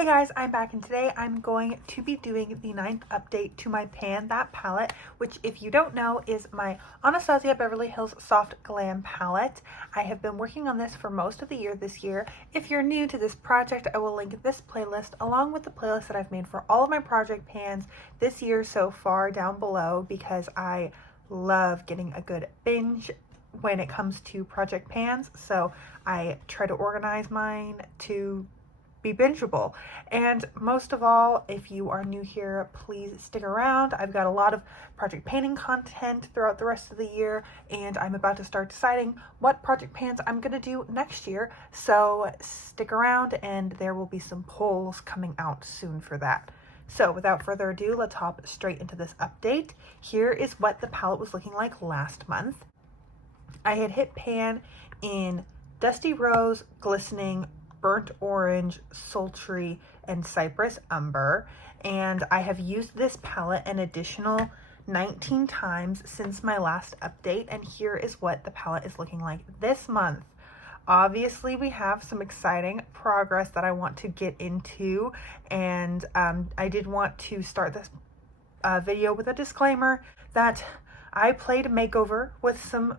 Hey guys, I'm back and today I'm going to be doing the 9th update to my Pan That palette, which if you don't know is my Anastasia Beverly Hills Soft Glam palette. I have been working on this for most of the year this year. If you're new to this project, I will link this playlist along with the playlist that I've made for all of my project pans this year so far down below because I love getting a good binge when it comes to project pans. So I try to organize mine to be bingeable. And most of all, if you are new here, please stick around. I've got a lot of project painting content throughout the rest of the year, and I'm about to start deciding what project pans I'm going to do next year. So stick around, and there will be some polls coming out soon for that. So without further ado, let's hop straight into this update. Here is what the palette was looking like last month. I had hit pan in Dusty Rose, Glistening, Burnt Orange, Sultry, and Cypress Umber, and I have used this palette an additional 19 times since my last update, and here is what the palette is looking like this month. Obviously, we have some exciting progress that I want to get into, and I did want to start this video with a disclaimer that I played a makeover with some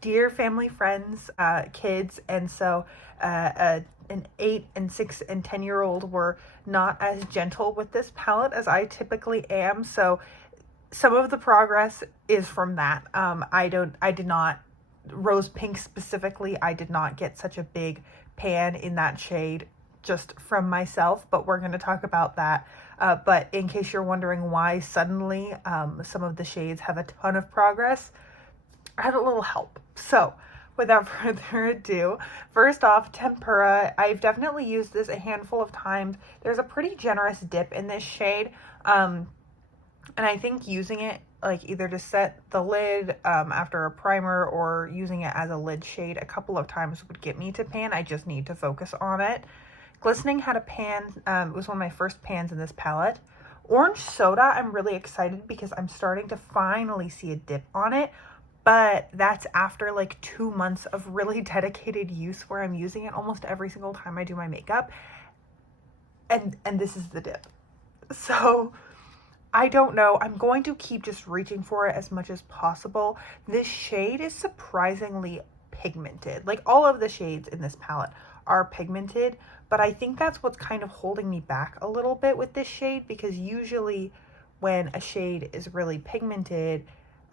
dear family friends, kids, and so an 8 and 6 and 10-year-old were not as gentle with this palette as I typically am, so some of the progress is from that. I did not, Rose Pink specifically, I did not get such a big pan in that shade just from myself, but we're going to talk about that. But in case you're wondering why suddenly some of the shades have a ton of progress, I had a little help. So without further ado, first off, Tempera. I've definitely used this a handful of times. There's a pretty generous dip in this shade, and I think using it like either to set the lid after a primer or using it as a lid shade a couple of times would get me to pan. I just need to focus on it. Glistening had a pan. It was one of my first pans in this palette. Orange Soda, I'm really excited because I'm starting to finally see a dip on it. But that's after like 2 months of really dedicated use where I'm using it almost every single time I do my makeup. And this is the dip. So I don't know. I'm going to keep just reaching for it as much as possible. This shade is surprisingly pigmented. Like all of the shades in this palette are pigmented, but I think that's what's kind of holding me back a little bit with this shade, because usually when a shade is really pigmented,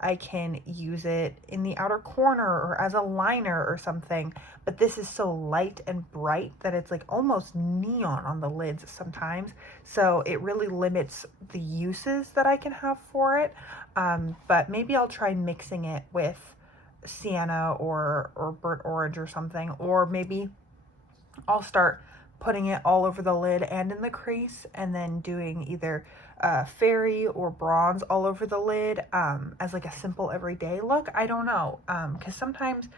I can use it in the outer corner or as a liner or something, but this is so light and bright that it's like almost neon on the lids sometimes, so it really limits the uses that I can have for it. But maybe I'll try mixing it with sienna or burnt orange or something, or maybe I'll start putting it all over the lid and in the crease, and then doing either fairy or bronze all over the lid as like a simple everyday look. I don't know, because sometimes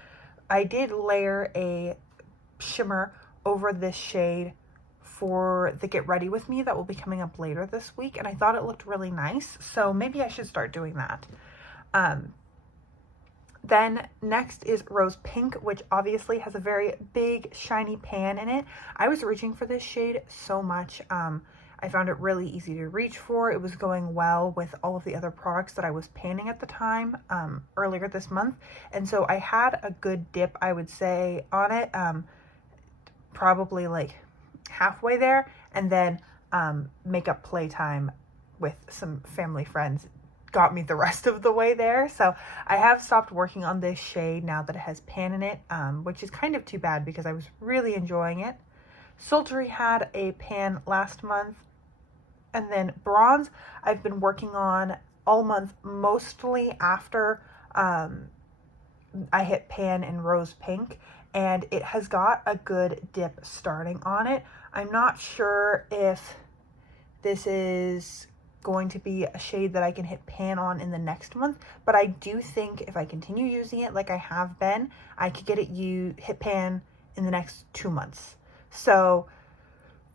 I did layer a shimmer over this shade for the Get Ready With Me that will be coming up later this week, and I thought it looked really nice, so maybe I should start doing that. Then next is Rose Pink, which obviously has a very big shiny pan in it. I was reaching for this shade so much. I found it really easy to reach for. It was going well with all of the other products that I was panning at the time earlier this month. And so I had a good dip, I would say, on it, probably like halfway there. And then makeup playtime with some family friends got me the rest of the way there. So I have stopped working on this shade now that it has pan in it, which is kind of too bad because I was really enjoying it. Sultry had a pan last month. And then bronze, I've been working on all month, mostly after I hit pan in Rose Pink, and it has got a good dip starting on it. I'm not sure if this is going to be a shade that I can hit pan on in the next month, but I do think if I continue using it like I have been, I could get it hit pan in the next 2 months. So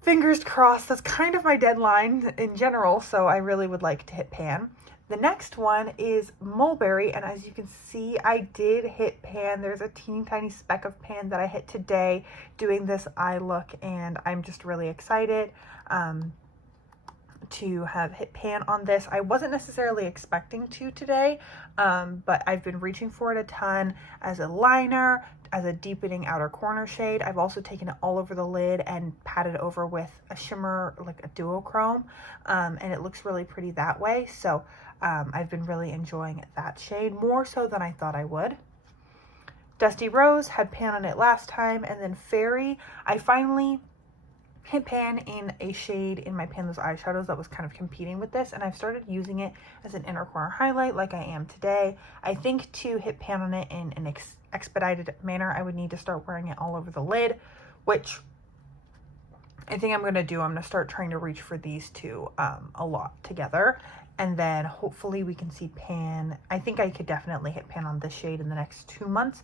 fingers crossed. That's kind of my deadline in general, so I really would like to hit pan. The next one is Mulberry, and as you can see, I did hit pan. There's a teeny tiny speck of pan that I hit today doing this eye look, and I'm just really excited to have hit pan on this. I wasn't necessarily expecting to today, but I've been reaching for it a ton as a liner, as a deepening outer corner shade. I've also taken it all over the lid and patted over with a shimmer, like a duochrome, and it looks really pretty that way. So I've been really enjoying that shade, more so than I thought I would. Dusty Rose had pan on it last time, and then Fairy, I finally hit pan in a shade in my Pan Those eyeshadows that was kind of competing with this, and I've started using it as an inner corner highlight like I am today. I think to hit pan on it in an expedited manner, I would need to start wearing it all over the lid, which I think I'm going to do. I'm going to start trying to reach for these two a lot together, and then hopefully we can see pan. I think I could definitely hit pan on this shade in the next 2 months.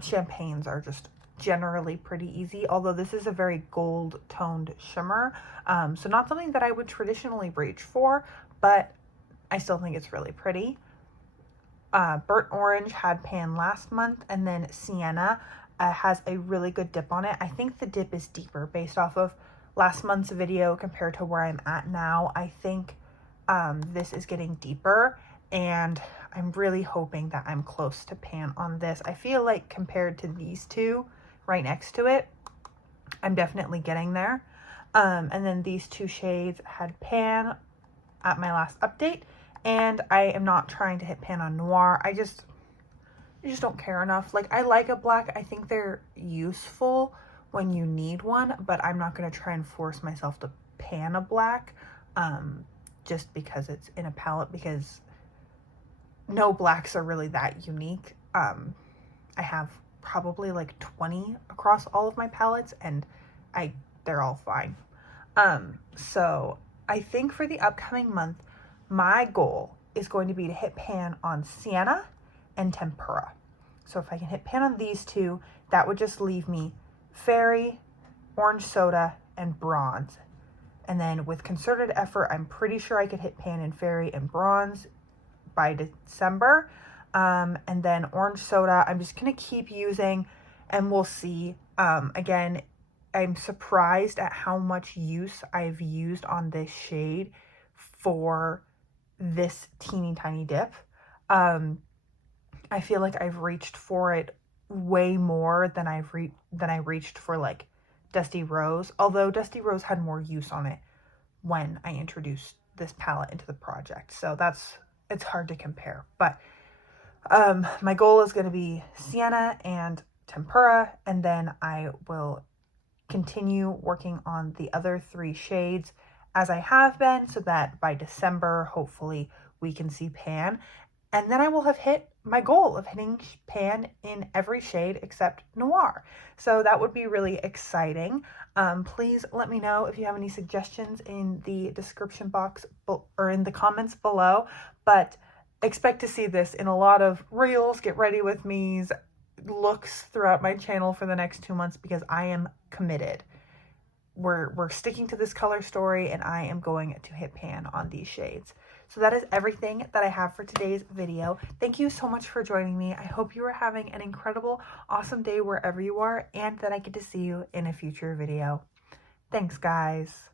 Champagnes are just generally pretty easy, although this is a very gold toned shimmer, so not something that I would traditionally reach for, but I still think it's really pretty. Burnt Orange had pan last month, and then Sienna has a really good dip on it. I think the dip is deeper based off of last month's video compared to where I'm at now. I think this is getting deeper, and I'm really hoping that I'm close to pan on this. I feel like compared to these two right next to it, I'm definitely getting there. And then these two shades had pan at my last update, and I am not trying to hit pan on Noir. I just don't care enough. Like, I like a black. I think they're useful when you need one, but I'm not going to try and force myself to pan a black just because it's in a palette, because no blacks are really that unique. I have probably like 20 across all of my palettes, and they're all fine. So I think for the upcoming month, my goal is going to be to hit pan on Sienna and Tempera. So if I can hit pan on these two, that would just leave me Fairy, Orange Soda, and Bronze. And then with concerted effort, I'm pretty sure I could hit pan in Fairy and Bronze by December. And then Orange Soda, I'm just going to keep using, and we'll see. Again, I'm surprised at how much use I've used on this shade for this teeny tiny dip. I feel like I've reached for it way more than I reached for like Dusty Rose, although Dusty Rose had more use on it when I introduced this palette into the project. So it's hard to compare, but my goal is going to be Sienna and Tempera, and then I will continue working on the other 3 shades as I have been, so that by December, hopefully, we can see pan. And then I will have hit my goal of hitting pan in every shade except Noir. So that would be really exciting. Please let me know if you have any suggestions in the description box or in the comments below. But expect to see this in a lot of reels, get ready with me's, looks throughout my channel for the next 2 months, because I am committed. We're sticking to this color story, and I am going to hit pan on these shades. So that is everything that I have for today's video. Thank you so much for joining me. I hope you are having an incredible, awesome day wherever you are, and that I get to see you in a future video. Thanks, guys.